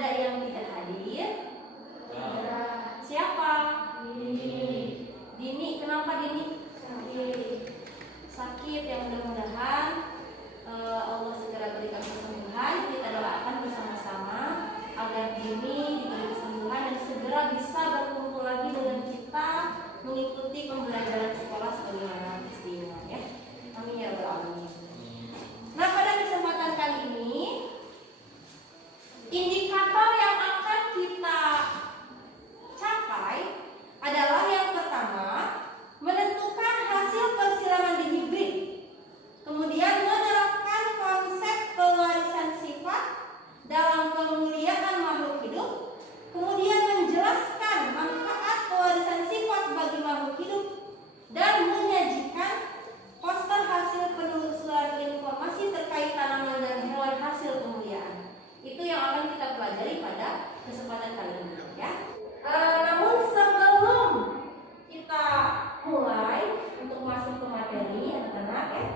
Ada yang tidak hadir? Ada. Siapa? Dini. Kenapa Dini? Sakit. Yang mudah-mudahan Allah segera berikan kesembuhan. Kita doakan bersama-sama agar Dini diberi kesembuhan dan segera bisa berkumpul lagi dengan kita mengikuti pembelajaran sekolah sebagaimana mestinya, ya. Amin ya rabbal alamin. Nah, pada kesempatan kali ini indikator yang akan kita capai adalah yang pertama, menentukan hasil persilangan di hibrid. Kemudian menerapkan konsep pewarisan sifat dalam pemuliaan makhluk hidup. Kemudian menjelaskan manfaat pewarisan sifat bagi makhluk hidup dan menyajikan poster hasil penelusuran informasi terkait tanaman dan hewan hasil pemuliaan. Itu yang akan kita pelajari pada kesempatan kali ini, ya. Namun sebelum kita mulai untuk masuk ke materi anak-anak, ya,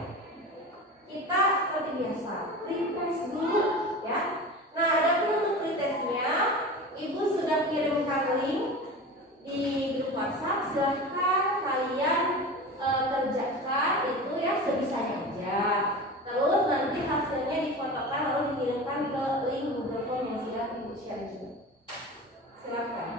kita seperti biasa pretest dulu, ya. Nah, adapun untuk pretestnya, Ibu sudah kirimkan link di grup WhatsApp. Silahkan kalian kerjakan itu, ya, sebisanya aja. Terus nanti hasilnya difotokan lalu dikirimkan ke link Google Form yang sudah Ibu share juga. Silakan.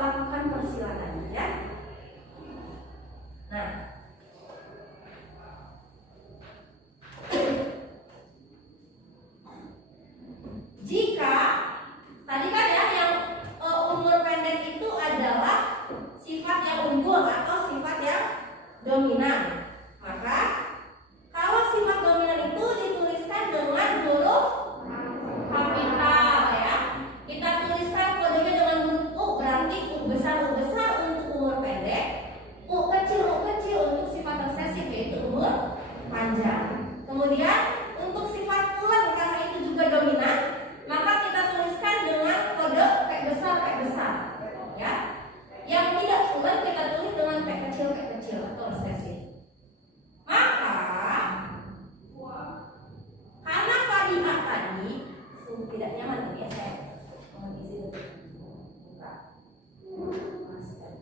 lakukan persilangan ya. Nah, jika tadi kan ya yang umur pendek itu adalah sifat yang unggul atau sifat yang dominan, maka kalau sifat dominan itu dituliskan dengan huruf kapital ya. Kita tuliskan kodenya dengan huruf U, berarti U besar untuk umur pendek, U kecil untuk sifat resesif yaitu umur panjang. Kemudian untuk sifat pulen karena itu juga dominan, maka kita tuliskan dengan kode P besar ya. Yang tidak pulen kita tulis dengan P kecil atau resesif. Maka karena padi A tadi tidak nyaman ya, saya mohon izin buka masker.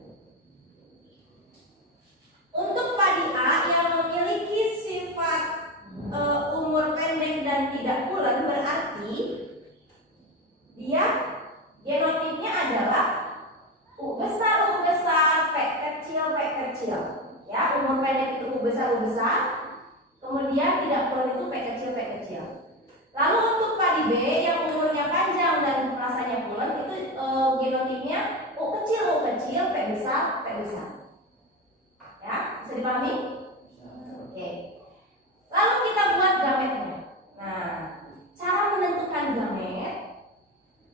Untuk padi A yang memiliki sifat umur pendek dan tidak pulen, berarti dia genotipnya adalah U besar, P kecil ya. Umur pendek itu U besar, kemudian tidak pulen itu P kecil. Lalu untuk padi B yang umurnya panjang dan rasanya pulen itu genotipnya U kecil, P besar ya. Bisa dipahami? Oke. Lalu kita buat gametnya. Nah, cara menentukan gamet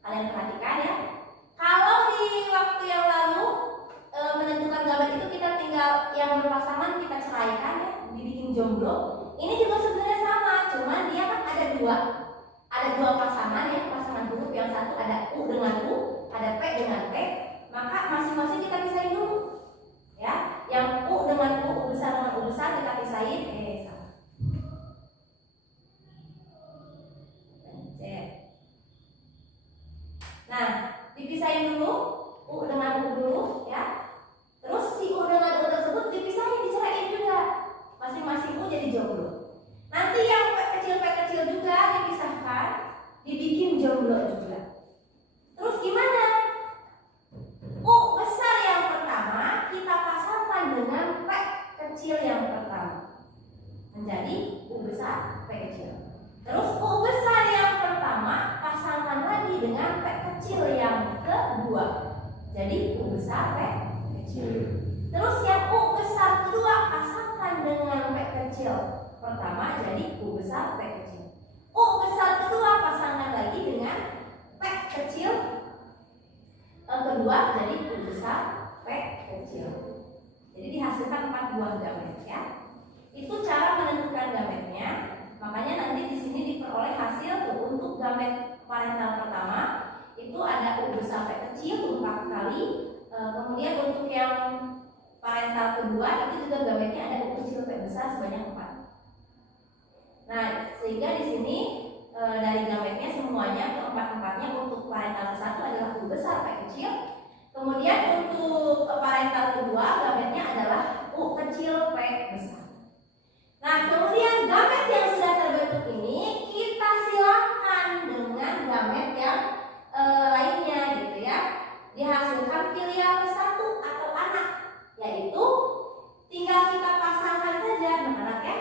kalian perhatikan ya. Kalau di waktu yang lalu menentukan gamet itu kita tinggal yang berpasangan kita ceraikan ya, dibikin jomblo. Ini juga sebenarnya sama, cuman dia kan ada dua pasangan ya, pasangan huruf. Yang satu ada U dengan U, ada P dengan P, maka masing-masing kita pisahin dulu ya. Yang U dengan U besar dengan U besar kita pisahin. Nah, dipisahin dulu U dengan U dulu ya. Terus si U dengan U tersebut dipisahin, diceraiin juga. Masing-masing U jadi jomblo. Nanti yang P kecil juga dipisahkan, dibikin jomblo juga. Terus gimana? U besar yang pertama kita pasangkan dengan P kecil yang pertama, menjadi U besar P kecil. Terus U besar yang pertama pasangkan lagi dengan P kecil yang kedua, jadi U besar P kecil. Terus yang U besar kedua pasangkan dengan P kecil pertama, jadi U besar P kecil. U besar kedua pasangkan lagi dengan P kecil kedua, jadi U besar P kecil. Jadi dihasilkan 4 buah gamet ya. Itu cara menentukan gametnya. Makanya nanti di sini diperoleh hasil tuh untuk gamet parental pertama itu ada U besar P kecil 4 kali. Kemudian untuk yang parental kedua itu juga gametnya ada U kecil P besar sebanyak 4. Nah, sehingga di sini dari gametnya semuanya keempat-empatnya untuk parental satu adalah U besar P kecil. Kemudian untuk parental kedua gametnya adalah U kecil P besar. Nah, kemudian gamet yang sudah terbentuk ini kita silakan dengan gamet yang lainnya gitu ya. Dihasilkan filial satu atau anak, yaitu tinggal kita pasangkan saja anak ya.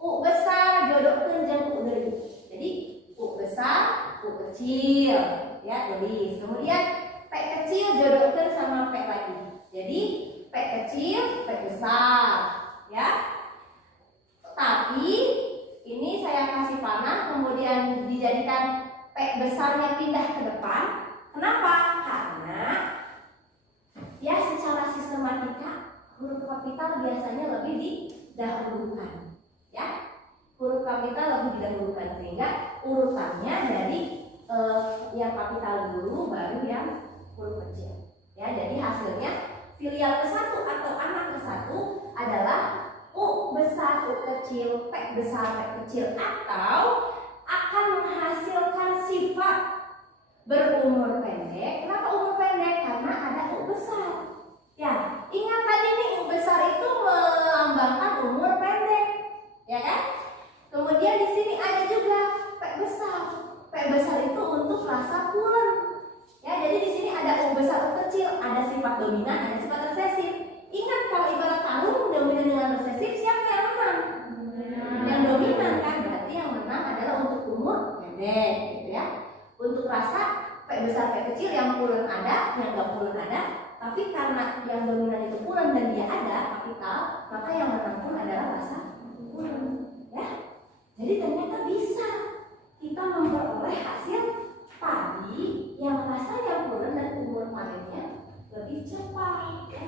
U besar jodohkeun jeung U deui. Jadi U besar, U kecil ya tulis. Kemudian P kecil jodohkeun sama P lagi. Jadi P kecil, P besar ya. Tapi ini saya kasih panah kemudian dijadikan P besarnya pindah ke depan. Kenapa? Karena ya secara sistematika huruf kapital biasanya lebih didahulukan ya. Huruf kapital lebih didahulukan sehingga urutannya dari yang kapital dulu baru yang huruf kecil ya. Jadi hasilnya filial ke-1 atau anak ke-1 adalah U besar U kecil P besar P kecil, atau akan menghasilkan sifat berumur pendek. Kenapa umur pendek? Karena ada U besar ya. Ingat tadi nih U besar itu melambangkan umur pendek ya kan. Kemudian di sini ada juga P besar. P besar itu untuk rasa pulen ya. Jadi di sini ada U besar sifat dominan, ada sifat resesif. Ingat kalau ibarat kalung dominan dengan resesif, siapa yang menang? Yang dominan kan, berarti yang menang adalah untuk umur pendek, gitu ya. Untuk rasa P besar P kecil yang pulen ada, yang nggak pulen ada. Tapi karena yang dominan itu pulen dan dia ada kapital, maka yang menang pun adalah rasa pulen, ya. Jadi ternyata bisa kita memperoleh hasil padi yang rasanya pulen dan umur panennya lebih cepat, ya.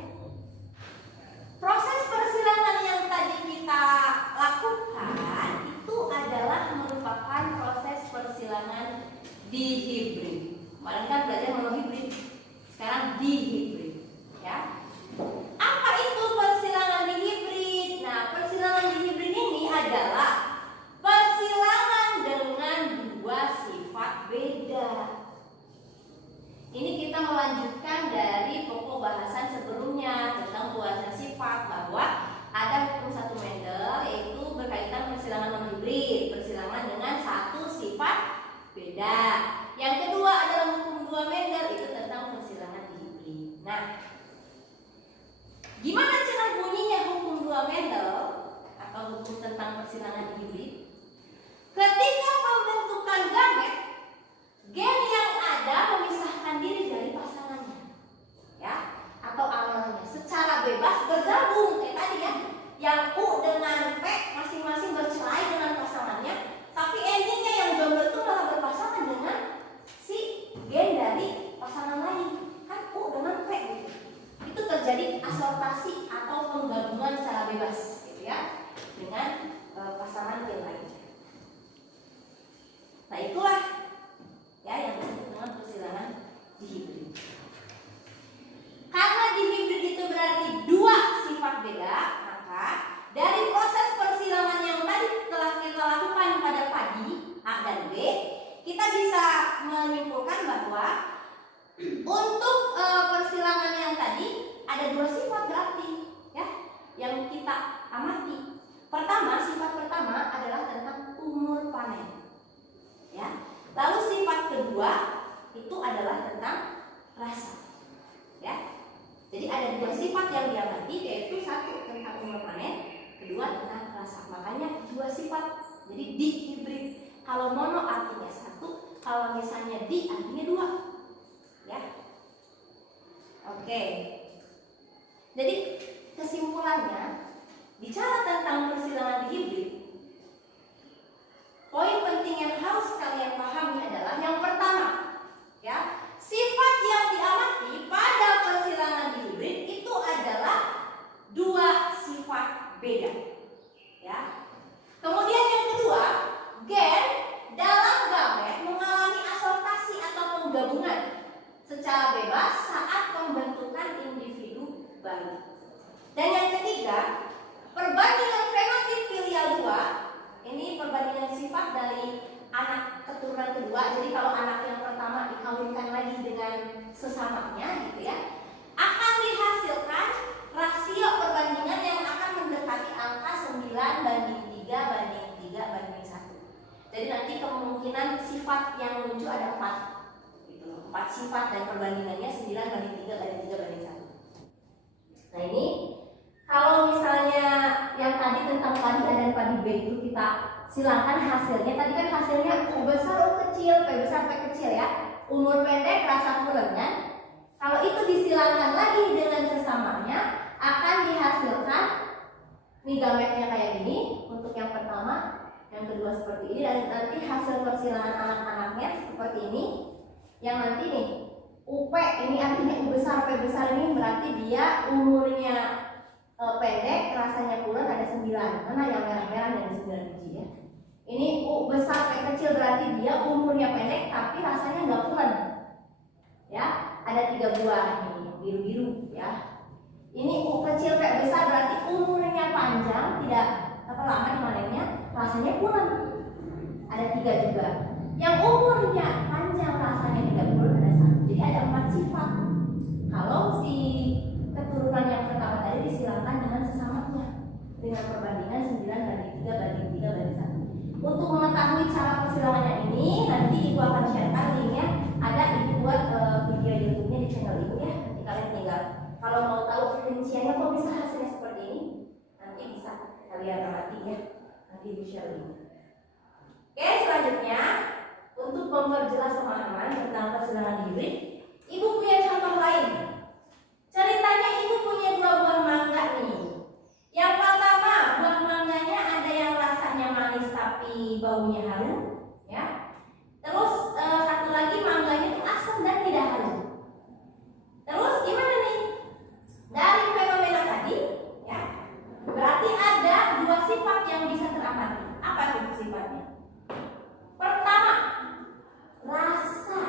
Proses persilangan yang tadi kita lakukan itu adalah merupakan proses persilangan dihibrid. Kemarin kan belajar monohibrid, sekarang dihibrid, ya. Apa itu persilangan dihibrid? Nah, persilangan dihibrid ini adalah persilangan dengan dua sifat beda. Ini kita melanjutkan dari pokok bahasan sebelumnya tentang dua sifat, bahwa ada hukum satu Mendel yaitu berkaitan persilangan non-hibrid, persilangan dengan satu sifat beda. Yang kedua adalah hukum dua Mendel, itu tentang persilangan dihibrid. Nah, gimana cara bunyinya hukum dua Mendel atau hukum tentang persilangan dihibrid? Ketika pembentukan gamet, gen yang ada memisahkan diri dari pasangannya, ya, atau amalnya secara bebas bergabung kayak tadi ya. Yang U dengan P masing-masing bercerai dengan pasangannya, tapi endingnya yang jomblo itu malah berpasangan dengan si gen dari pasangan lain. Kan U dengan P gitu. Itu terjadi asortasi atau penggabungan secara bebas gitu ya dengan pasangan gen lain. Nah, itulah ya yang disebut dengan persilangan dihibrid. Karena dihibrid itu berarti dua sifat beda, maka dari proses persilangan yang tadi telah kita lakukan pada padi A dan B, kita bisa menyimpulkan bahwa untuk persilangan yang tadi ada dua sifat berarti ya yang kita amati. Pertama, sifat pertama adalah tentang umur panen. Ya. Lalu sifat kedua itu adalah tentang rasa. Ya. Jadi ada dua sifat yang diamati, yaitu satu tentang umur panen, kedua tentang rasa. Makanya dua sifat. Jadi dihibrid. Kalau mono artinya satu, kalau misalnya di artinya dua. Ya. Oke. Jadi kesimpulannya, bicara tentang persilangan dihibrid, poin penting yang harus kalian pahami adalah yang pertama, ya, sifat yang diamati pada persilangan dihibrid itu adalah dua sifat beda, ya. Kemudian yang kedua, gen dalam gamet mengalami asortasi atau penggabungan secara bebas saat pembentukan individu baru. Dan yang ketiga, perbandingan fenotip filial 2, ini perbandingan sifat dari anak keturunan kedua. Jadi kalau anak yang pertama dikawinkan lagi dengan sesamanya gitu ya, akan dihasilkan rasio perbandingan yang akan mendekati angka 9:3 banding 3 banding 1. Jadi nanti kemungkinan sifat yang muncul ada 4 gitu. 4 sifat dan perbandingannya 9:3 banding 3 banding 1. Nah, ini kalau misalnya yang tadi tentang padi A dan padi B itu kita silangkan hasilnya. Tadi kan hasilnya U besar U kecil, P besar P kecil ya. Umur pendek rasa pulengan. Kalau itu disilangkan lagi dengan sesamanya, akan dihasilkan nih gametnya kayak gini untuk yang pertama, yang kedua seperti ini, dan nanti hasil persilangan anak-anaknya seperti ini. Yang nanti nih UP ini artinya U besar P besar ini berarti dia umurnya pendek, rasanya pulen ada 9. Mana yang merah-merah dari 9 biji ya. Ini U besar P kecil berarti dia umurnya pendek tapi rasanya nggak pulen. Ya, ada 3 buah ini biru-biru ya. Ini U kecil P besar berarti umurnya panjang, tidak lama dimanennya, rasanya pulen. Ada 3 juga. Yang umurnya panjang rasanya tidak pulen ada 1. Jadi ada 4 sifat. Kalau si keturunan yang pertama tadi disilangkan dengan sesamanya dengan perbandingan 9:3 banding 3 banding 1. Untuk mengetahui cara persilangannya ini, nanti ibu akan share linknya. Ada ibu buat video YouTube-nya di channel ibu ya. Nanti kalian tinggal Nanti bisa kalian amati ya. Nanti Ibu share ini. Oke, selanjutnya untuk memperjelas pemahaman tentang persilangan hibrid, Ibu punya contoh lain. Ceritanya Ibu punya 2 buah mangga nih. Yang pertama, buah mangganya ada yang rasanya manis tapi baunya harum, ya. Terus satu lagi mangganya itu asam dan tidak harum. Terus gimana nih? Dari fenomena tadi, ya, berarti ada 2 sifat yang bisa teramati. Apa itu sifatnya? Pertama, rasa,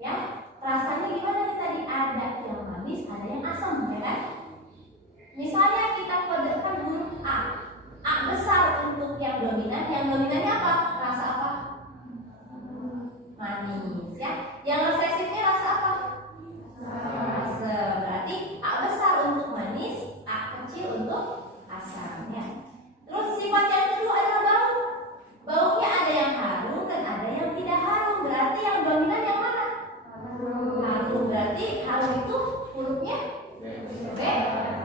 ya. Rasanya gimana nih tadi? Ada yang manis, ada yang asam, ya kan? Misalnya kita kodekan huruf A. A besar untuk yang dominan. Yang dominannya apa? Rasa apa? Manis, ya. Yang resesifnya rasa apa? Asam. Berarti A besar untuk manis, A kecil untuk asam, ya. Terus sifat yang kedua adalah bau. Baunya ada yang harum dan ada yang tidak harum. Berarti yang dominan yang mana? Harum. Berarti harum itu hurufnya B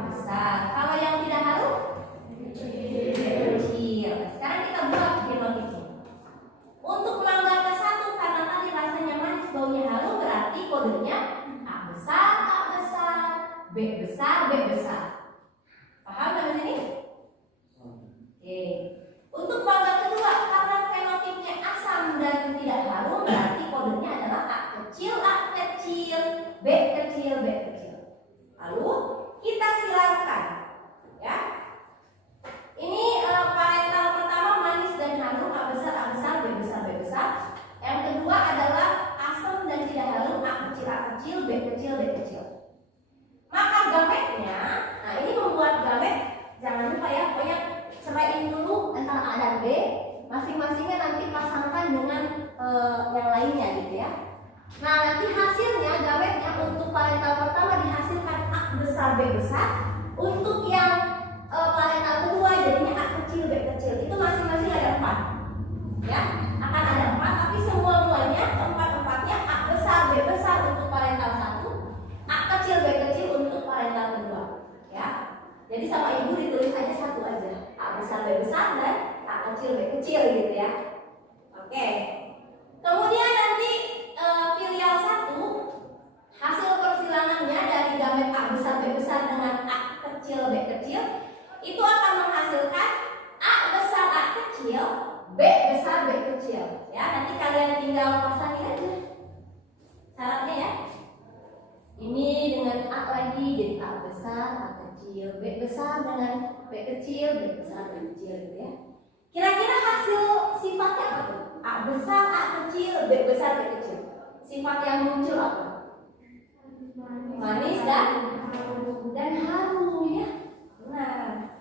besar. Kalau yang tidak harum kecil. Sekarang kita buat genotipnya. Untuk mangga ke-1 karena tadi rasanya manis, baunya harum, berarti kodenya A besar, B besar, B besar. Paham sampai sini? Oke. Untuk mangga kedua karena fenotipnya asam dan tidak harum, berarti kodenya adalah A kecil, B kecil, B kecil. Lalu kita silakan, ya. Ini parental pertama manis dan harum, A besar, B besar, B besar. Yang kedua adalah asam dan tidak harum, A kecil, B kecil, B kecil. Maka gametnya, nah ini membuat gamet, jangan lupa ya, pokoknya ceraiin dulu antara A dan B, masing-masingnya nanti pasangkan dengan yang lainnya gitu ya. Nah nanti hasilnya gametnya untuk parental pertama dihasilkan A besar, B besar. Untuk yang parental kedua jadinya A kecil, B kecil. Itu masing-masing ada 4, ya. Akan ada 4, tapi semua-muanya keempat-empatnya A besar, B besar untuk parental 1, A kecil, B kecil untuk parental kedua, ya. Jadi sama ibu ditulis aja satu aja, A besar, B besar dan A kecil, B kecil gitu ya. Oke. Kemudian nanti filial 1 hasil persilangannya dari gamet A besar, B besar dengan A kecil, B kecil itu akan menghasilkan A besar, A kecil, B besar, B kecil. Ya, nanti kalian tinggal pasangin aja syaratnya ya. Ini dengan A lagi jadi A besar, A kecil, B besar dengan B kecil, B besar, B kecil gitu ya. Kira-kira hasil sifatnya apa tuh? A besar, A kecil, B besar, B kecil. Sifat yang muncul apa? Manis dan harum ya. Nah,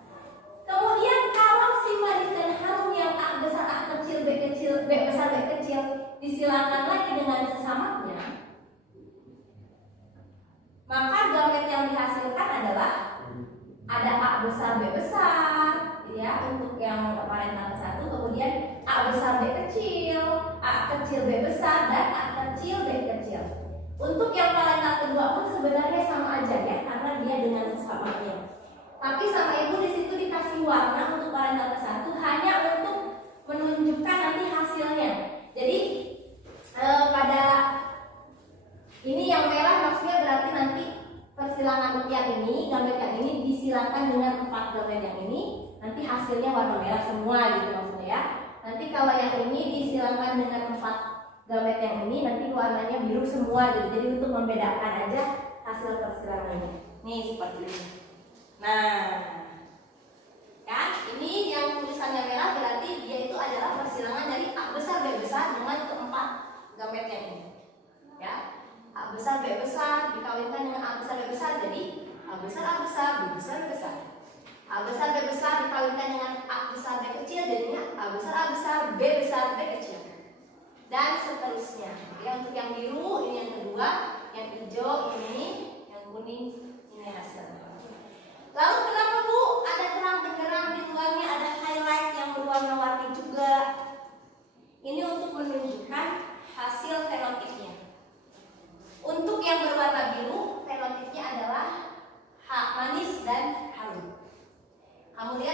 kemudian kalau si manis dan harum yang A besar, A kecil, B kecil, B besar, B kecil disilakan lagi dengan sesamanya, maka gamet yang dihasilkan adalah ada A besar, B besar ya untuk yang parental 1, kemudian A besar, B kecil, A kecil, B besar, dan A kecil, B kecil. Untuk yang parental kedua pun sebenarnya sama aja ya, karena dia dengan sesamanya. Tapi sama ibu di situ dikasih warna untuk parental ke-1 hanya untuk menunjukkan nanti hasilnya. Jadi pada ini yang merah maksudnya berarti nanti persilangan yang ini, gamet yang ini disilakan dengan 4 gamet yang ini, nanti hasilnya warna merah semua gitu maksudnya ya. Nanti kalau yang ini disilakan dengan 4 gamet yang ini, nanti warnanya biru semua gitu. Jadi untuk membedakan aja hasil persilangannya. Nih seperti ini. Nah, kan ini yang tulisannya merah berarti dia itu adalah persilangan dari A besar, B besar dengan keempat gamet yang ini. Ya, A besar, B besar dikawinkan dengan A besar, B besar, jadi A besar, B besar, B besar. A besar, B besar dikawinkan dengan A besar, B kecil, jadinya A besar, B besar, B kecil. Dan seterusnya. Ya, untuk yang biru ini yang kedua, yang hijau ini, yang kuning ini hasilnya. Lalu kenapa Bu ada terang benderang di luarnya, ada highlight yang berwarna-warni juga? Ini untuk menunjukkan hasil fenotipnya. Untuk yang berwarna biru, fenotipnya adalah manis dan harum. Kamu lihat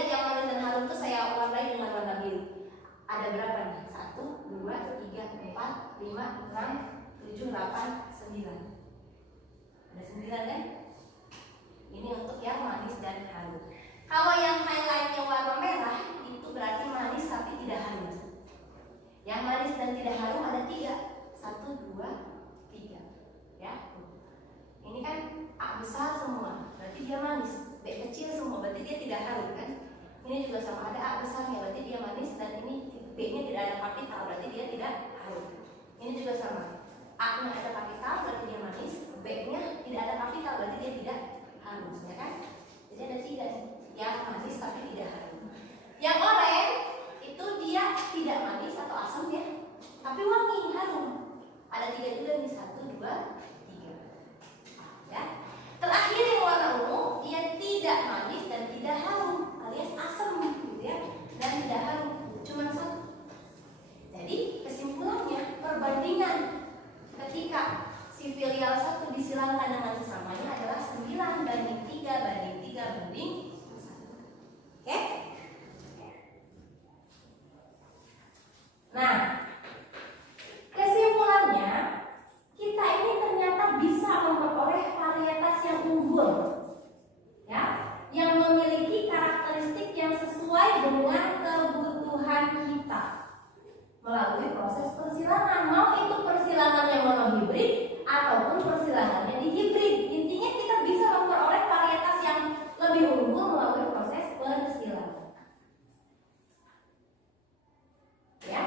5, 6, 7, 8, 9. Ada 9 kan? Ini untuk yang manis dan harum. Kalau yang highlightnya warna merah itu berarti manis tapi tidak harum. Yang manis dan tidak harum ada 3. 1, 2, 3. Ya. Ini kan A besar semua, berarti dia manis. B kecil semua, berarti dia tidak harum kan? Ini juga sama, ada A besarnya, berarti dia manis, dan ini B-nya tidak ada kapital, berarti dia tidak harum. Ini juga sama, A-nya ada kapital, berarti dia manis. B-nya tidak ada kapital, berarti dia tidak harum, ya kan? Jadi ada 3 nih, yang manis tapi tidak harum. Yang oranye itu dia tidak manis atau asam ya, tapi wangi, harum. Ada 3 juga nih, 1, 2, 3. Ya. Terakhir yang warna ungu, dia tidak manis dan tidak harum, alias asam gitu ya, dan tidak harum, cuma 1. Jadi kesimpulannya, perbandingan ketika si filial 1 disilangkan dengan sesamanya adalah 9 banding 3 banding 3 banding 1. Oke? Nah, kesimpulannya, kita ini ternyata bisa memperoleh varietas yang unggul, ya, yang memiliki karakteristik yang sesuai dengan kebutuhan kita melalui proses persilangan. Mau itu persilangannya monohibrid ataupun persilangannya dihibrid, intinya kita bisa memperoleh varietas yang lebih unggul melalui proses persilangan. Ya.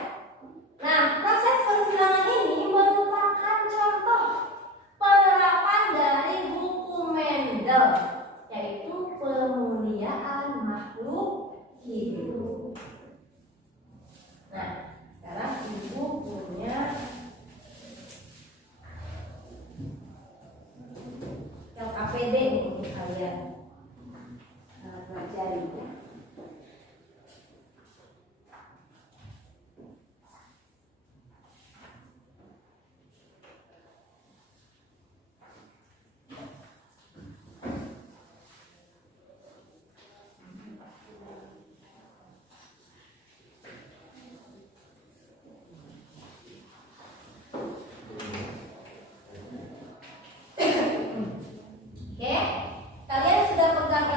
Nah, proses persilangan ini merupakan contoh penerapan dari buku Mendel, yaitu pemuliaan makhluk hidup. Nah, sekarang ibu punya yang APD nih untuk kalian pelajari ya.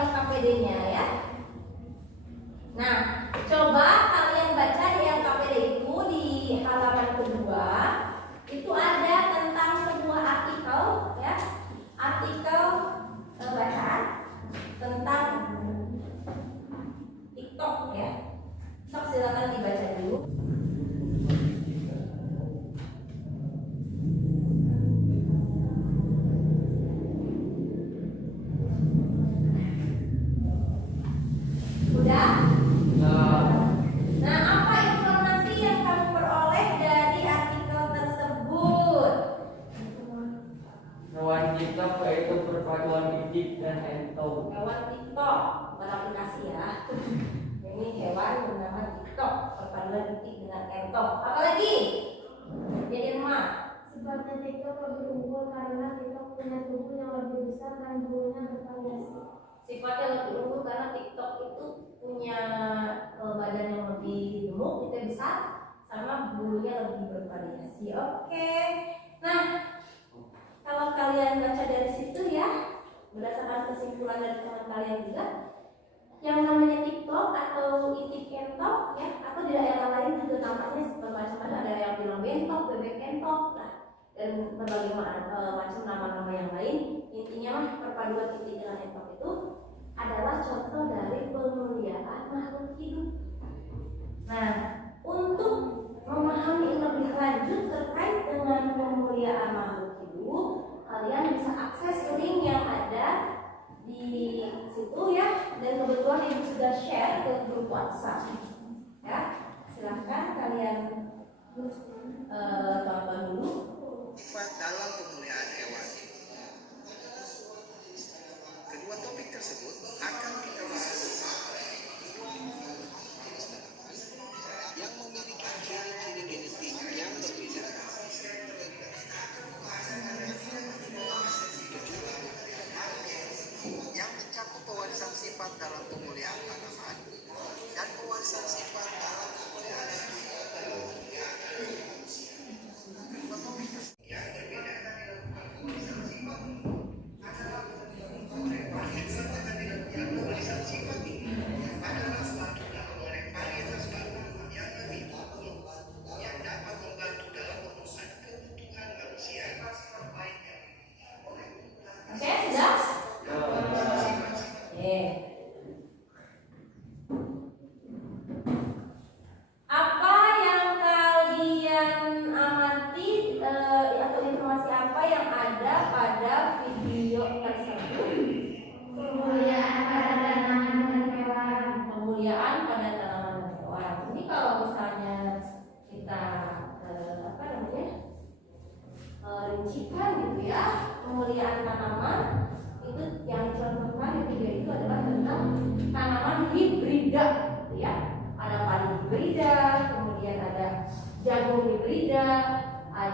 KPD-nya ya. Nah, coba kalian baca di LKPD itu di halaman kedua, itu ada tentang sebuah artikel ya, artikel bacaan tentang TikTok ya. TikTok silakan dibaca dulu. Hewan TikTok beraplikasi ya. Ini hewan bernama TikTok, perpaduan titik dengan entok. Apalagi? Jadi emak. Sifatnya TikTok lebih unggul karena TikTok punya tubuh yang lebih besar dan bulunya bervariasi. Sifatnya lebih unggul karena TikTok itu punya badan yang lebih gemuk, lebih besar, sama bulunya lebih bervariasi. Oke. Nah, kalau kalian baca dari situ ya, berdasarkan kesimpulan dari teman kalian juga, yang namanya TikTok atau itik entok ya, atau di daerah lain juga namanya macam-macam, ada yang bilang bentok, bebek entok, nah, dan berbagai macam nama-nama yang lain. Intinya mah perpaduan itik dengan entok itu adalah contoh dari pemuliaan makhluk hidup. Nah, untuk memahami lebih lanjut terkait dengan pemuliaan makhluk hidup, kalian bisa akses link yang ada di situ ya, dan kebetulan ibu sudah share ke grup WhatsApp ya. Silahkan kalian tonton dulu. Sifat dalam pemuliaan hewan. Kedua topik tersebut akan kita bahas. Yang memiliki ciri-ciri genetik yang berbeda. Yang mencakup pewarisan sifat dalam pemuliaan tanaman dan pewarisan sifat dalam pemuliaan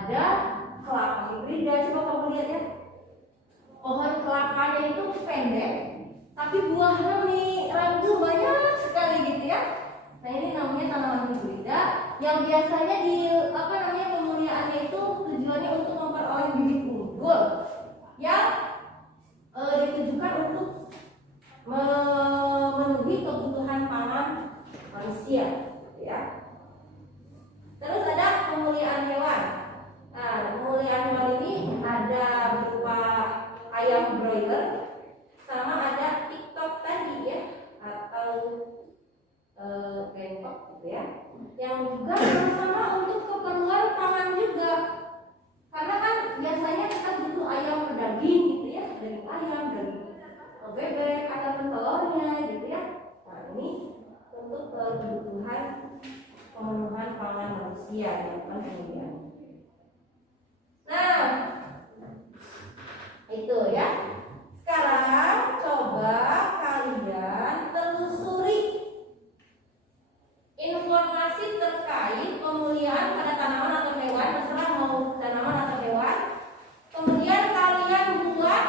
ada kelapa hibrida. Coba kamu lihat ya, pohon kelapanya itu pendek, tapi buahnya nih ranggu banyak sekali gitu ya. Nah ini namanya tanaman hibrida yang biasanya di pemuliaannya itu tujuannya untuk memperoleh bibit unggul yang ditujukan untuk memenuhi kebutuhan pangan manusia, ya. Terus ada pemuliaan hewan. Nah, pemuliaan hewan ini ada berupa ayam broiler, sama ada TikTok tadi ya, atau bengkok gitu ya, yang juga sama-sama untuk keperluan pangan juga. Karena kan biasanya kita butuh ayam berdaging gitu ya, daging ayam, daging bebek atau telurnya gitu ya. Nah ini untuk kebutuhan pemenuhan pangan manusia ya, kemudian. Nah itu ya. Sekarang coba kalian telusuri informasi terkait pemuliaan pada tanaman atau hewan, terserah mau tanaman atau hewan. Kemudian kalian buat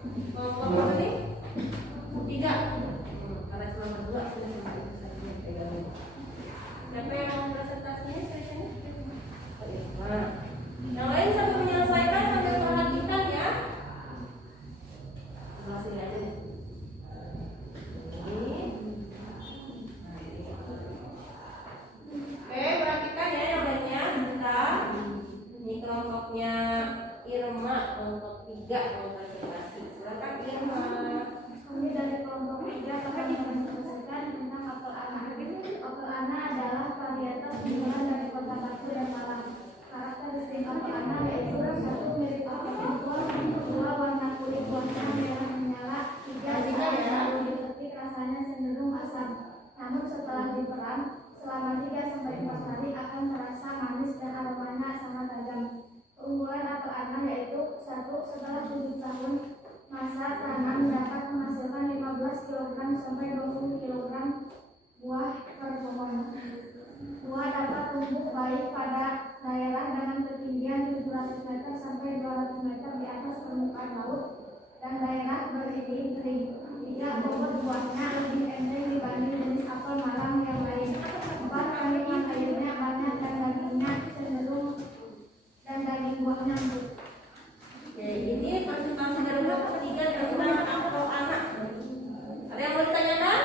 Kelompok apa nih? 3. Karena cuma berdua sudah sampai pegang. Siapa yang mau presentasinya ceritanya? Nah, yang lain sampai menyelesaikan sampai perhatikan ya. Sebelah sini aja nih. Ini. Oke, perhatikan ya yang lainnya sebentar. Ini kelompoknya Irma, kelompok 3 mau presentasi. Silakan Irma. Kami dari kelompok 3 akan mempresentasikan tentang apel anak. Apel anak adalah varietas bunga dari Kota Batu dan Malang. Karakteristik apel anak yaitu 1 mirip apel impor, 2 warna kulit buahnya merah menyala, 3 saat dipetik rasanya cenderung asam. Namun setelah diperam selama 3-4 hari akan terasa manis dan aromanya sangat tajam. Keunggulan apel anak yaitu 1. Setelah 7 tahun masa tanam dapat menghasilkan 15 kg sampai 20 kg buah per pohon. 2. Dapat tumbuh baik pada daerah dengan ketinggian 700 meter sampai 200 meter di atas permukaan laut dan daerah beriklim kering. 3. Bobot buahnya lebih enteng dibanding jenis apel Malang yang lain. 4. Kami sayurnya banyak dan dagingnya cenderung dan daging buahnya empuk. Oke, ini presentasi dari kelompok 3 tentang apel anak. Ada yang mau ditanyakan?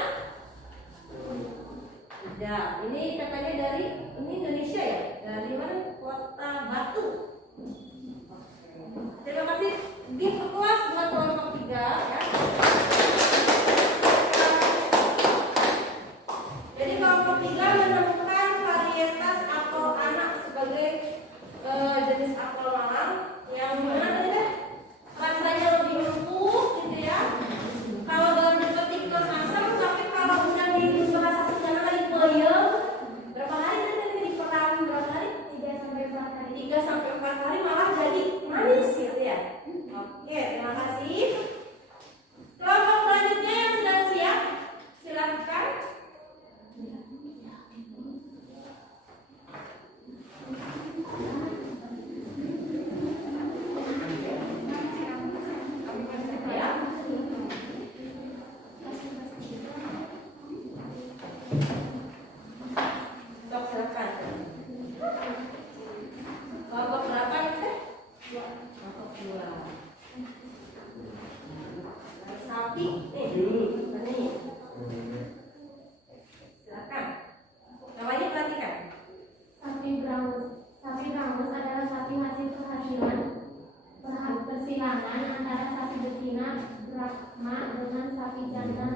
Tidak. Ini katanya dari Indonesia ya? Dari mana? Kota Batu. Oke. Terima kasih. Give kelas buat kelompok 3 ya. Jadi kelompok 3 menemukan varietas apel anak sebagai jenis apel Malang yang mana tadi deh rasanya lebih empuk gitu ya. Kalau dalam dipetik non asam, tapi kalau udah di bahasa Sunda lagi peyem, berapa hari nanti diperam berapa hari? 3-4 hari. 3-4 hari malah jadi manis gitu ya. Oke, terima kasih. Kelompok selanjutnya yang sudah siap, silakan. Ya. Sok silakan. Kelompok berapa itu? Kelompok 2. Sapi nih. Nih. Silakan. Namanya perhatikan. Sapi Brangus. Sapi Brangus adalah sapi hasil persilangan antara sapi betina Brahma dengan sapi jantan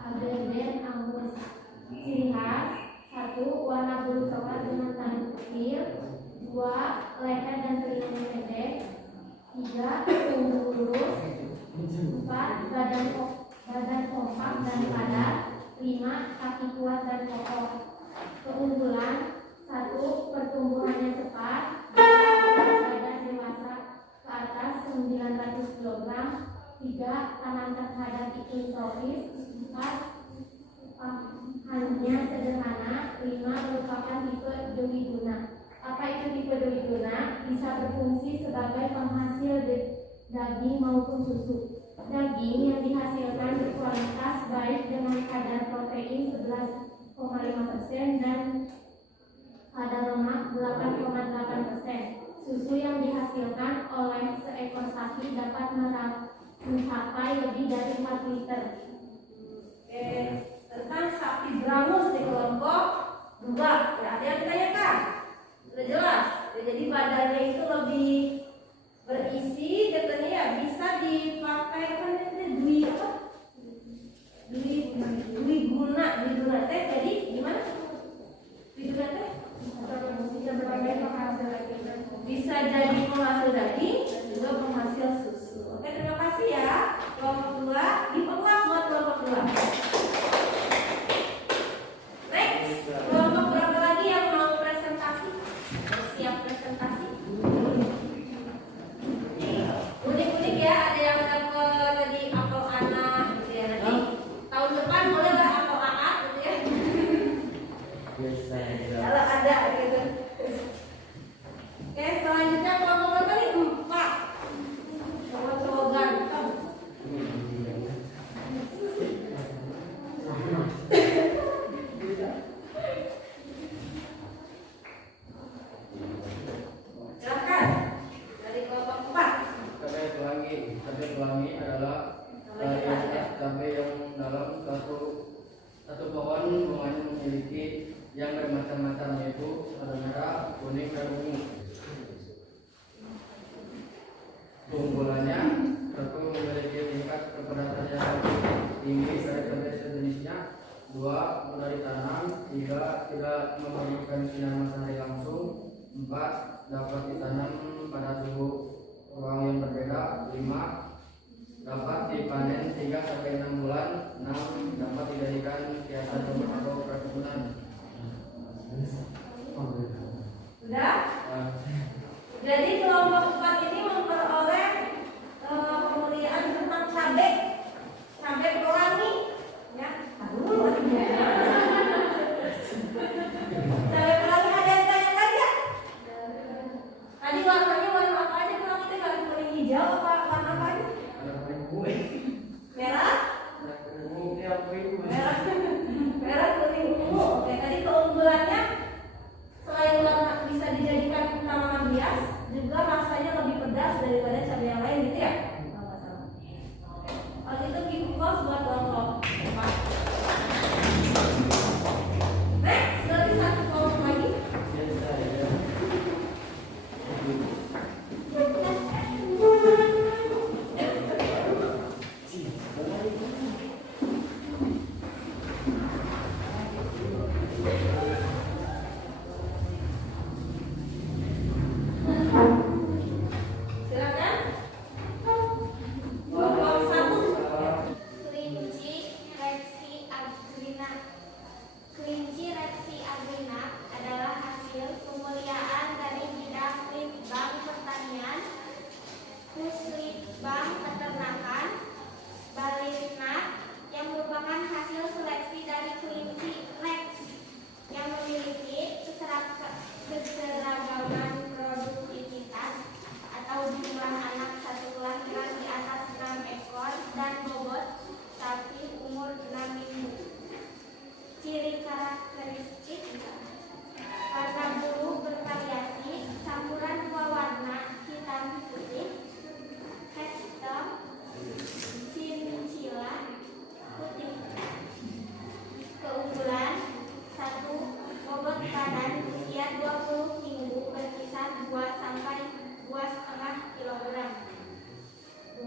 Aberden Angus. Ciri khas: 1. Warna bulu coklat dengan tanduk kecil. 2. Leher dan telinganya pendek. 3. Punggung lurus. 4. Badan kompak dan padat. 5. Kaki kuat dan kokoh. Keunggulan: 1. Pertumbuhannya cepat. 2. Badan dewasa ke atas 900 kg. 3. Tahan terhadap iklim tropis. 4. Pakannya sederhana. 5. Merupakan tipe Dewiguna. Apa itu tipe Dewiguna? Bisa berfungsi sebagai penghasil daging maupun susu. Daging yang dihasilkan berkualitas baik dengan kadar protein 11,5% dan kadar lemak 8,8%. Susu yang dihasilkan oleh seekor sapi dapat mencapai lebih dari 4 liter. Oke, tentang sapi Brangus di kelompok 2. Ya, ada yang ditanyakan? Sudah jelas. Ya, jadi badannya itu lebih berisi, katanya ya bisa dipakai kan itu dwi guna teh. Jadi gimana? Dwi guna teh bisa jadi penghasil daging dan juga penghasil susu. Oke, terima kasih ya kelompok 2. Diperluas buat kelompok 2. Next, kelompok berapa lagi yang mau presentasi? Siap presentasi? Unik-unik ya, ada yang udah ini adalah varietas cabai yang dalam satu pohon bunganya memiliki yang bermacam-macam, yaitu ada merah, kuning, dan ungu. Keunggulannya, satu memiliki tingkat kepedatan yang lebih tinggi dari cabai sejenisnya, dua mudah ditanam, tiga tidak memerlukan sinar matahari langsung, empat dapat ditanam pada suhu ruang yang berbeda, lima dapat dipanen 3 sampai 6 bulan, 6 dapat dijadikan hiasan rumah atau perkebunan. Sudah? Jadi kelompok 4 ini memperoleh pemilihan tentang cabai pelangi, ya. Cabai pelangi ada yang tanya lagi ya? Tadi warnanya warna apa aja pelangi itu? Kalau kuning hijau apa warna apa aja? Ada kuning kue, Merah? ada kuning ya kue. Merah, kuning, ungu. Oke, tadi keunggulannya selain warna bisa dijadikan tanaman hias, juga rasanya lebih pedas daripada cabai yang lain gitu ya? Kalau itu keep close buat kelompok 4. Next, berarti satu kelompok lagi. Silakan. Kelompok 1. Kelinci Rexy agrina. Kelinci Rexy agrina adalah hasil pemuliaan dari bidang litbang pertanian, puslitbang peternakan, balitnat, yang merupakan hasil seleksi dari kelinci Rex yang memiliki keseragaman produktivitas atau jumlah anak satu kelahiran di atas 6 ekor dan bobot sapi umur 6 minggu. Ciri karakteristik: warna bulu bervariasi, campuran dua warna hitam putih, custom, cincila, putih. Keunggulan: 1. Bobot badan usia 20 minggu berkisar 2 sampai 2,5 kg. 2.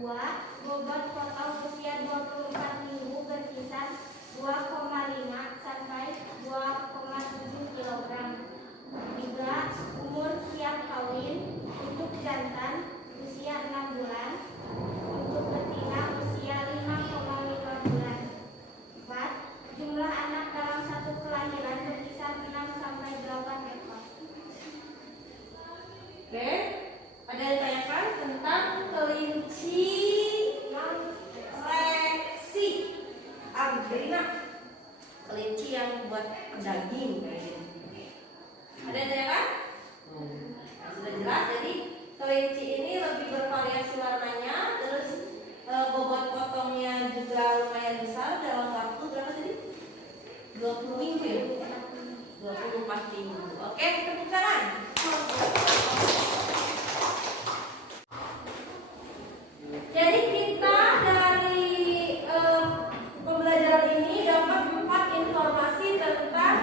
Bobot potong usia 24 minggu berkisar 2,5 sampai 2,7 kg. 3. Umur siap kawin. Untuk jantan usia 6 bulan. Untuk betina usia 5,5 bulan. 4. Jumlah anak dalam satu kelahiran berkisar 6 sampai 8 ekor. Oke, ada yang tanyakan tentang kelinci Rexy agrina, kelinci yang buat daging kayak gini. Ada yang tanyakan? Sudah jelas. Jadi kelinci ini lebih bervariasi warnanya, terus bobot potongnya juga lumayan besar dalam waktu berapa tadi? 20 minggu ya? 24 minggu. Oke, tepuk tangan. Jadi kita dari pembelajaran ini dapat 4 informasi tentang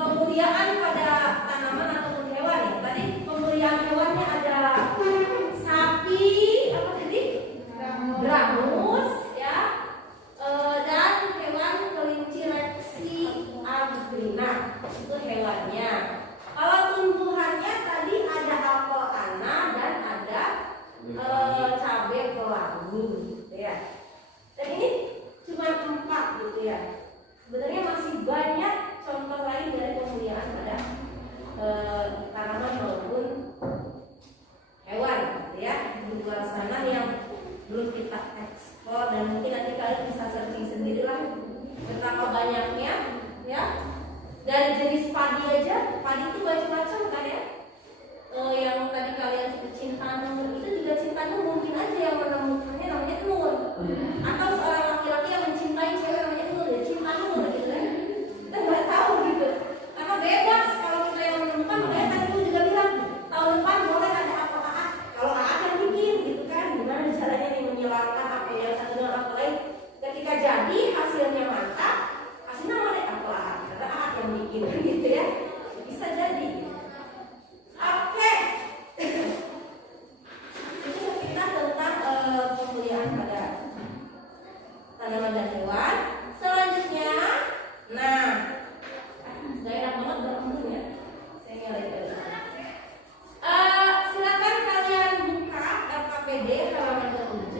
pemuliaan pada tanaman ataupun hewan ya. Tadi pemuliaan hewannya ada sapi, apa tadi? Brangus ya, dan hewan kelinci Rexy agrina itu hewannya. Kalau tumbuhannya tadi ada apel ana dan ada cabai pelangi gitu ya. Dan ini cuma 4 gitu ya. Sebenarnya masih banyak contoh lain dari pemuliaan pada tanaman maupun hewan gitu ya di luar sana yang belum kita ekspor, dan mungkin nanti kalian bisa searching sendirilah betapa banyaknya ya. Dari jenis padi aja, padi itu macam-macam kan ya. Yang tadi kalian sebut cintanun itu juga cintanun mungkin aja yang menemukannya namanya Nur, atau seorang laki-laki yang mencintai cewek namanya Nur ya, cintanun gitu kan. Kita nggak tahu gitu, karena bebas kalau kita yang menemukan. Makanya tadi itu juga bilang tahun depan boleh ada apa-apa, kalau ada yang bikin gitu kan. Gimana caranya nih menularkan apa yang satu dengan apa lain. Ketika jadi hasilnya mantap, hasilnya mana apalah karena yang bikin gitu ya, bisa jadi. Oke. Itu sekitar tentang pemuliaan pada tanaman dan hewan. Selanjutnya, nah, saya enak banget berembun ya. Saya nyalain dulu. Silakan kalian buka LKPD halaman ke-7.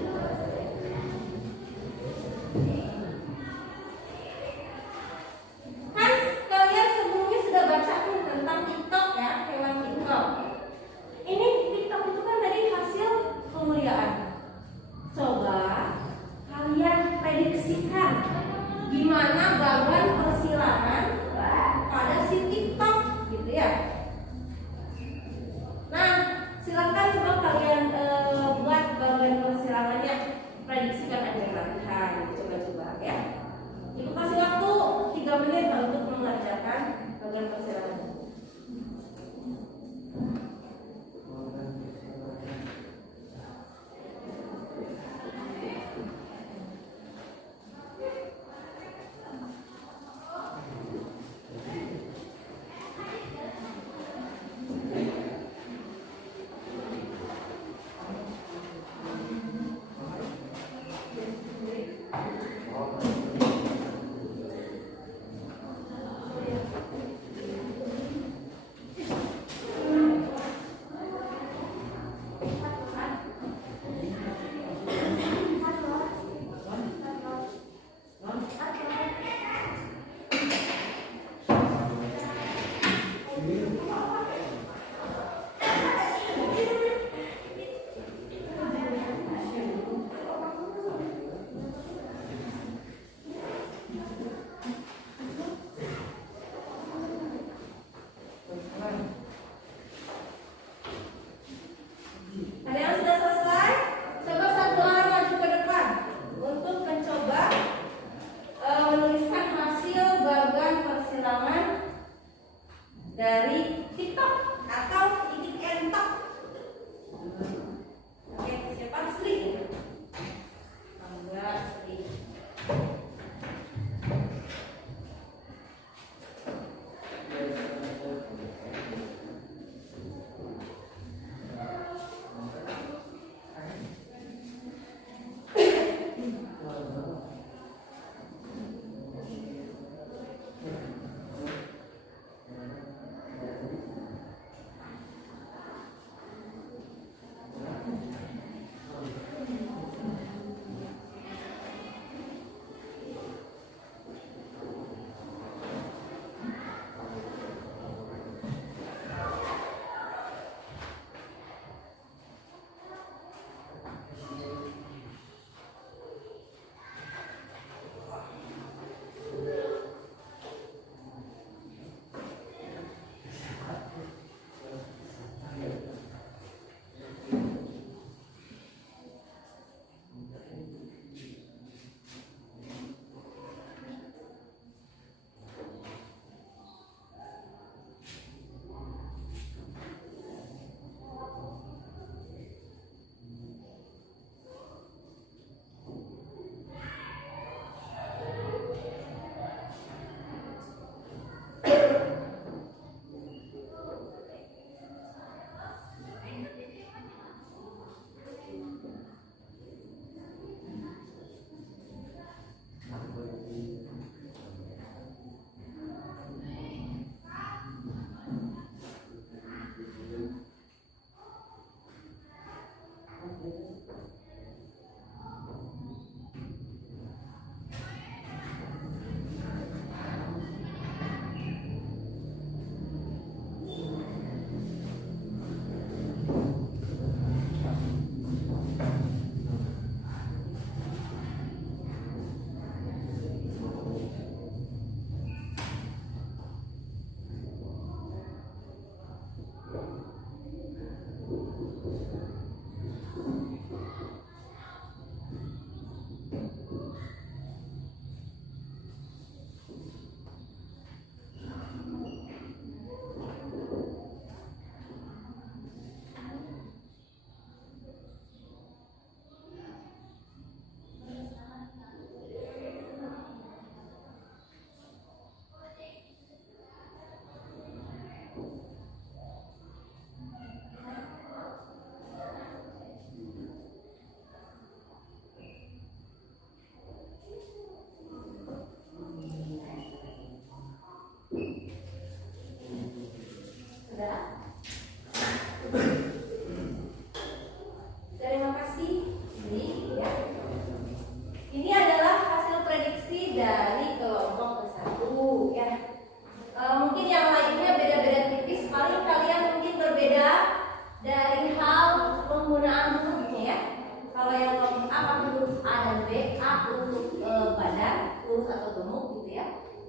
apa huruf A dan B. A untuk badan, kurus atau gemuk gitu ya.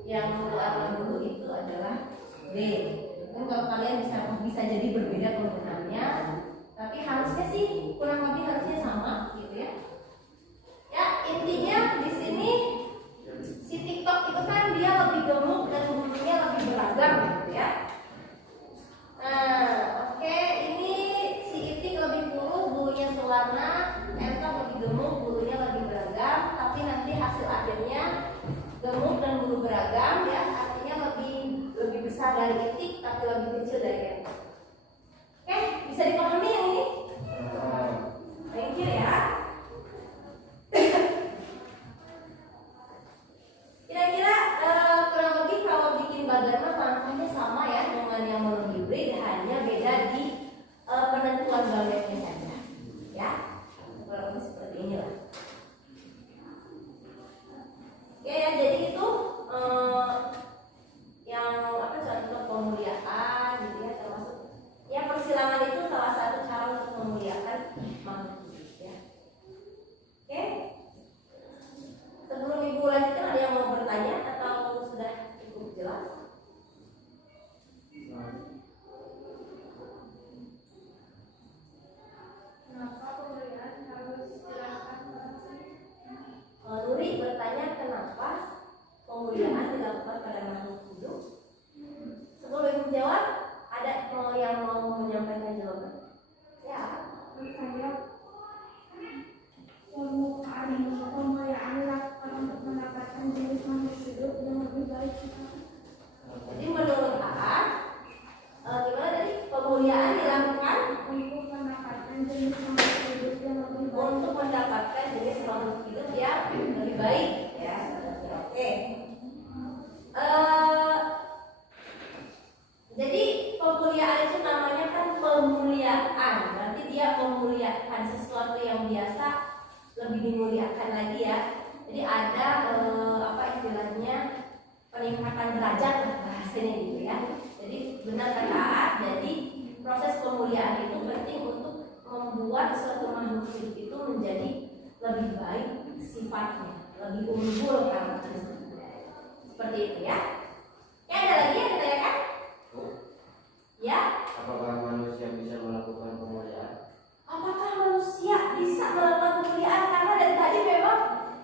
Yang warna bulu itu adalah B. Dan kalau kalian bisa jadi berbeda penggunaannya, tapi harusnya sih kurang lebih harusnya sama gitu ya. Ya intinya di sini si TikTok itu kan dia lebih gemuk dan bulunya lebih beragam gitu ya. Nah, oke, ini si Itik lebih kurus, bulunya sewarna, Entok lebih gemuk, bulunya lebih beragam, tapi nanti hasil akhirnya gemuk dan bulu beragam ya, artinya lebih besar dari Itik tapi lebih kecil dari Entok. Oke, bisa dipahami yang ini? Thank you ya. Kira-kira kurang lebih kalau bikin bagan mah langkahnya sama ya dengan yang monohibrid, hanya beda di penentuan bagannya saja. Ya, kurang lebih seperti inilah. Ya, jadi itu yang apa contoh pemuliaan gitu ya, termasuk ya persilangan itu salah satu cara untuk memuliakan makhluk hidup ya. Oke. Sebelum ibu lanjutkan, ada yang mau bertanya atau sudah cukup jelas? Kenapa pemuliaan harus dilakukan manusia? Nuri bertanya kenapa pemuliaan dilakukan pada makhluk hidup. Sebelum ibu jawab, ada yang mau menyampaikan jawaban? Ya. Saya pemuliaan dilakukan untuk mendapatkan jenis makhluk hidup yang lebih baik. Jadi menurut Aan, gimana tadi? Pemuliaan dilakukan Untuk mendapatkan jenis makhluk hidup yang lebih baik. untuk mendapatkan jenis makhluk hidup yang lebih baik. Ya, oke. Jadi pemuliaan itu namanya kan pemuliaan, berarti dia memuliakan sesuatu yang biasa lebih dimuliakan lagi ya. Jadi ada apa istilahnya, peningkatan derajat lah bahasanya gitu ya. Jadi benar kata A, jadi proses pemuliaan itu penting untuk membuat suatu makhluk hidup itu menjadi lebih baik sifatnya, lebih unggul karakteristiknya. Seperti itu ya. Ya ada lagi yang ditanyakan? Ya. Apakah manusia bisa melakukan pemuliaan? Apakah manusia bisa melakukan pemuliaan? Karena dari tadi memang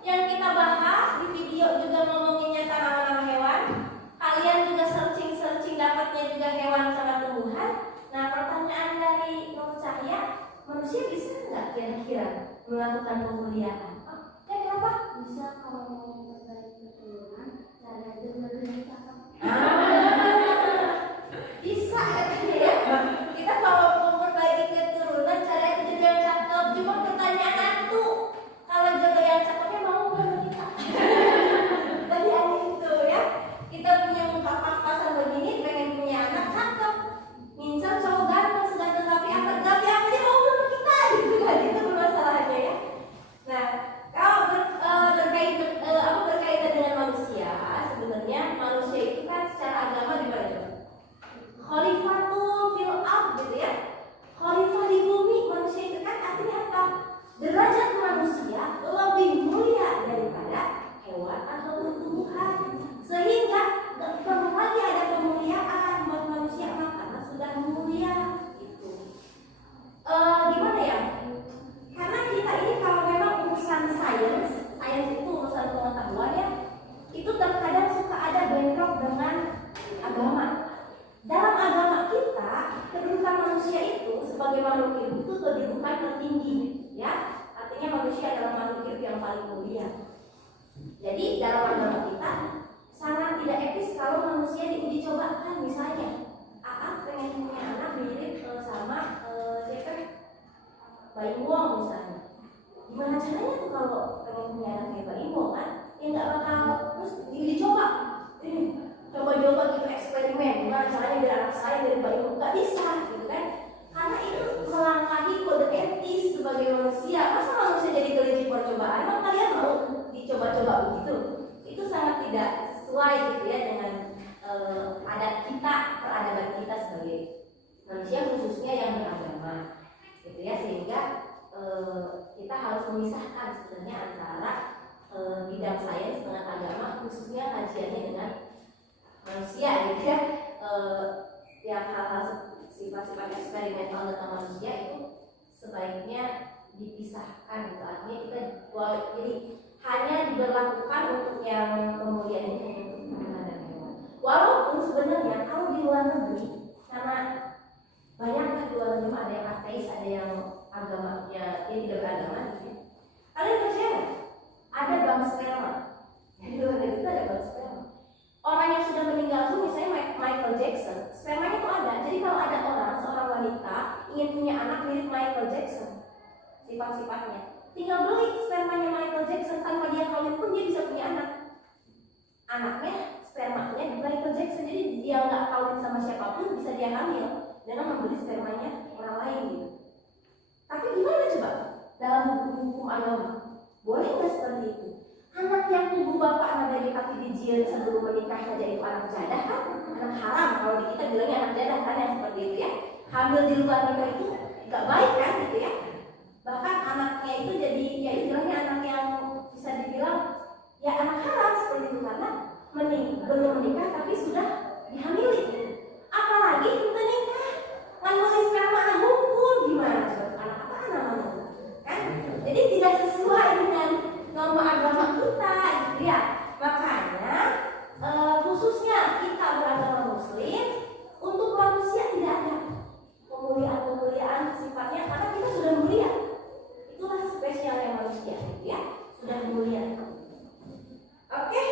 yang kita bahas di video juga ngomonginnya tanaman hewan. Kalian juga searching dapatnya juga hewan sama tumbuhan. Nah pertanyaan dari Nur Cahya, manusia bisa nggak kira-kira melakukan pemuliaan? Ya kenapa? Bisa kalau mau memperbaiki keturunan, cara dengan cakap. Bisa katanya ya. Kita kalau memperbaiki keturunan caranya itu juga yang cakep. Cuma pertanyaan aku, kalau jodoh yang cakepnya mau nggak kita? Tanya itu ya. Kita punya muka pas-pasan begini, pengen punya anak cakep, ngincar cowok ganteng, sedangkan tapi apa aja mau sama kita gitu kan? Itu permasalahannya ya. Nah, kalau berkaitan dengan manusia, sebenarnya manusia itu kan secara agama di mana? Khalifatul fil ard gitu ya. Khalifah di bumi, manusia itu kan artinya apa? Derajat manusia lebih mulia daripada hewan atau tumbuhan. Sehingga gak perlu lagi ada pemuliaan buat manusia karena sudah mulia gitu. Gimana ya? Karena kita ini kalau memang urusan sains itu urusan pengetahuan ya, itu terkadang suka ada bentrok dengan agama. Dalam agama kita, kedudukan manusia itu sebagai makhluk hidup itu kedudukan tertinggi, ya. Artinya manusia adalah makhluk hidup yang paling mulia. Jadi dalam agama kita sangat tidak etis kalau manusia diuji cobakan. Misalnya, Aa pengen punya anak mirip sama siapa? Bayi Wong misalnya. Gimana caranya tuh kalau pengen punya anak kayak Bayi Wong kan? Ya nggak bakal terus diuji coba. Coba-coba gitu eksperimen, gimana caranya biar anak saya dari Bayi Wong, nggak bisa gitu kan? Karena itu melangkahi kode etis sebagai manusia. Masa manusia jadi kelinci percobaan? Emang kalian mau dicoba-coba begitu? Itu sangat tidak sesuai gitu ya dengan adat kita, peradaban kita sebagai manusia khususnya yang beragama gitu ya, sehingga kita harus memisahkan sebenarnya antara bidang sains dengan agama, khususnya kajiannya dengan manusia gitu ya. Yang hal-hal sifat-sifat eksperimental tentang manusia itu sebaiknya dipisahkan gitu. Artinya kita jadi hanya diberlakukan untuk yang kemudian ini hanya untuk tumbuhan dan hewan. Walaupun sebenarnya kalau di luar negeri, karena banyak kan di luar negeri ada yang ateis, ada yang agamanya yang tidak beragama gitu. Kalian percaya nggak? Ada bank sperma. Di luar negeri itu ada bank sperma. Orang yang sudah meninggal tuh misalnya Michael Jackson, spermanya itu ada. Jadi kalau ada seorang wanita ingin punya anak mirip Michael Jackson, sifat-sifatnya, tinggal beli spermanya Michael Jackson, tanpa dia kawin pun dia bisa punya anak. Anaknya spermanya Michael Jackson, jadi dia nggak kawin sama siapapun bisa dia hamil dengan membeli spermanya orang lain gitu. Tapi gimana coba dalam hukum agama? Boleh nggak seperti itu? Anak yang ibu bapak namanya tapi dijieun sebelum menikah saja itu anak jadah kan? Anak haram, kalau di kita bilangnya anak jadah kan, yang seperti itu ya. Hamil di luar nikah itu nggak baik kan gitu ya. Bahkan anaknya itu jadi ya istilahnya anak yang bisa dibilang ya anak haram seperti itu, karena belum menikah tapi sudah dihamili. Apalagi menikah menulis sperma anak hukum, gimana coba? Anak apa namanya kan? Jadi tidak sesuai dengan norma agama kita gitu ya. Makanya khususnya kita beragama muslim, untuk manusia tidak ada pemuliaan sifatnya karena kita sudah mulia. Itulah spesialnya manusia gitu ya, sudah mulia. Oke,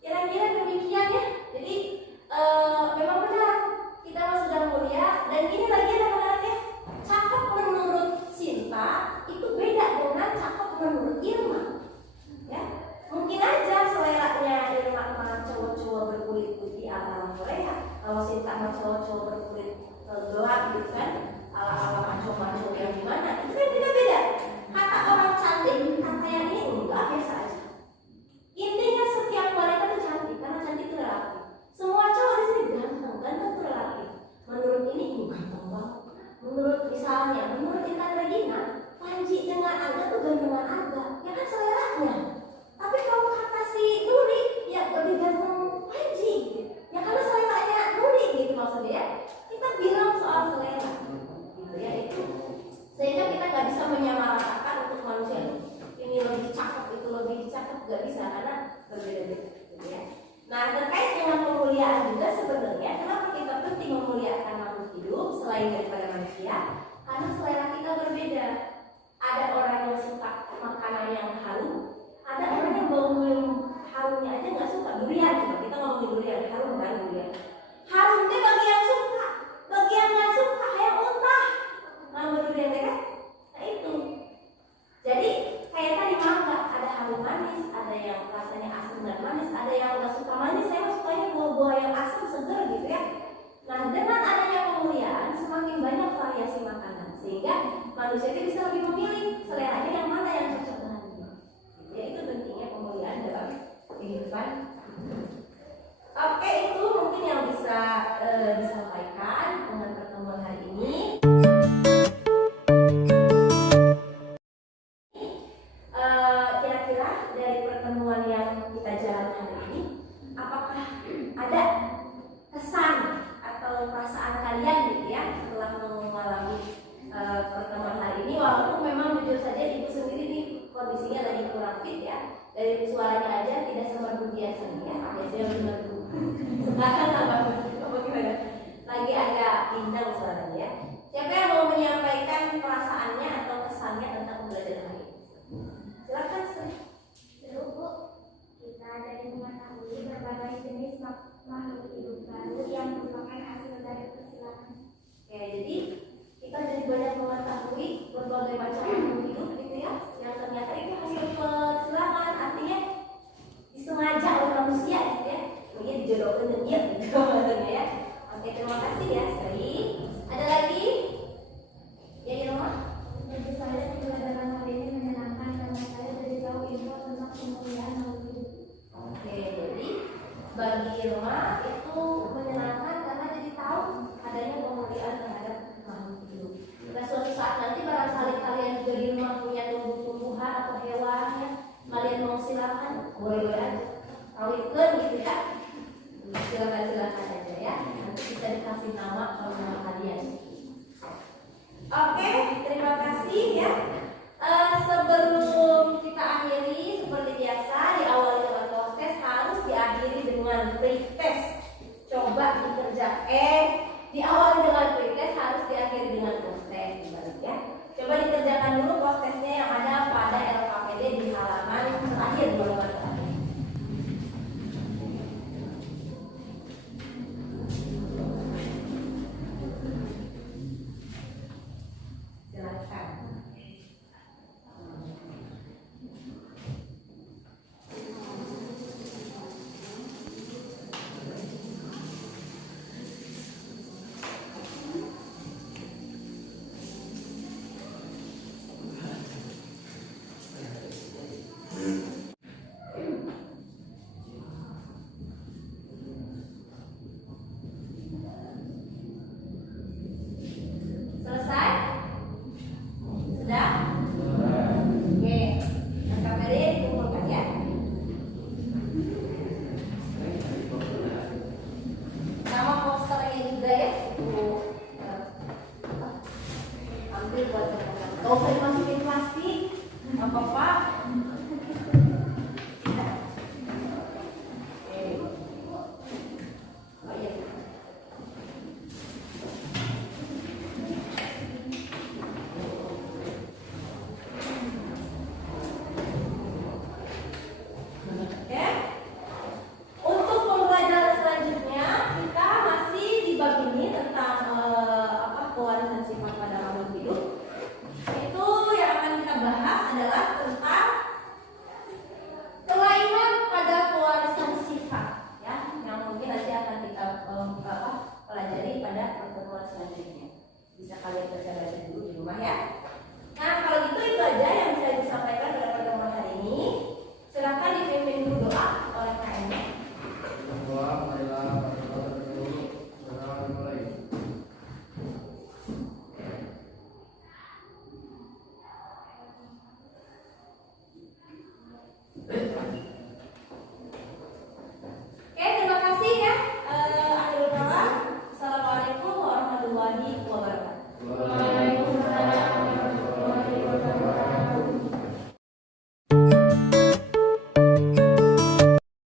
kira-kira demikian ya. Jadi memang benar kita sudah mulia. Dan ini lagi anak-anak ya, cakep menurut Sinta itu beda dengan cakep menurut Irma ya. Mungkin aja seleranya Irma sama cowok-cowok berkulit putih ala Korea, kalau Sinta sama cowok-cowok berkulit gelap gitu kan, ala-ala maco-maco yang gimana, itu kan beda-beda. Kata orang cantik, kata yang ini enggak, biasa aja. Intinya setiap wanita itu cantik, karena cantik itu relatif. Semua cowok di sini ganteng, ganteng itu relatif. Menurut ini ganteng banget. Menurut misalnya, menurut Intan Regina, Panji dengan Angga tuh gantengan Angga, ya kan seleranya. Tapi kalau kata si Nuri, ya lebih ganteng Panji, ya karena seleranya Nuri gitu maksudnya ya. Kita bilang soal selera, gitu ya itu. Sehingga kita nggak bisa menyamaratakan untuk manusia ini lebih cakep, itu lebih cakep, nggak bisa karena berbeda-beda, gitu ya. Nah terkait dengan pemuliaan juga sebenarnya, kenapa kita penting memuliakan makhluk hidup selain daripada manusia? Karena selera kita berbeda. Ada orang yang suka makanan yang harum, ada orang yang bau harumnya aja nggak suka. Durian, coba kita ngomongin durian, harum kan durian. Harumnya bagi yang suka, bagi yang nggak suka kayak muntah. Mau durian kan? Nah itu. Jadi kayak tadi mangga, ada harum manis, ada yang rasanya asam dan manis, ada yang nggak suka manis. Saya sukanya buah-buah yang asam segar gitu ya. Nah dengan adanya pemuliaan semakin banyak variasi makanan, sehingga manusia itu bisa lebih memilih seleranya yang mana yang cocok dengan dia. Ya itu pentingnya pemuliaan dalam kehidupan. Oke, itu mungkin yang bisa disampaikan dengan pertemuan hari ini. Kira-kira dari pertemuan yang kita jalankan hari ini, apakah ada kesan atau perasaan kalian gitu ya setelah mengalami pertemuan hari ini? Walaupun memang jujur saja ibu sendiri nih kondisinya lagi kurang fit ya, dari suaranya aja tidak seperti biasanya ya, biasanya benar sekarang apa gimana? Lagi agak pindang suaranya ya. Siapa yang mau menyampaikan perasaannya atau kesannya tentang pembelajaran hari ini? Silakan. Seru Bu, kita jadi mengetahui berbagai jenis makhluk hidup baru yang merupakan hasil dari persilangan. Oke, jadi kita jadi banyak mengetahui berbagai macam makhluk hidup gitu ya, yang ternyata itu hasil persilangan, artinya disengaja oleh manusia gitu ya. Ini dijodohkan dengan dia gitu maksudnya ya. Oke, terima kasih ya sekali. Ada lagi? Ya Irma? Bagi saya pembelajaran hari ini menyenangkan karena saya jadi tahu info tentang pemuliaan makhluk hidup. Oke, jadi bagi Irma itu menyenangkan karena jadi tahu adanya pemuliaan terhadap makhluk hidup. Nah suatu saat nanti barangkali kalian juga di rumah punya tumbuh-tumbuhan atau hewan boleh-boleh aja. Kawitkan gitu ya. Silakan aja ya. Nanti bisa dikasih nama kalau nama kalian. Oke, terima kasih ya. Sebelum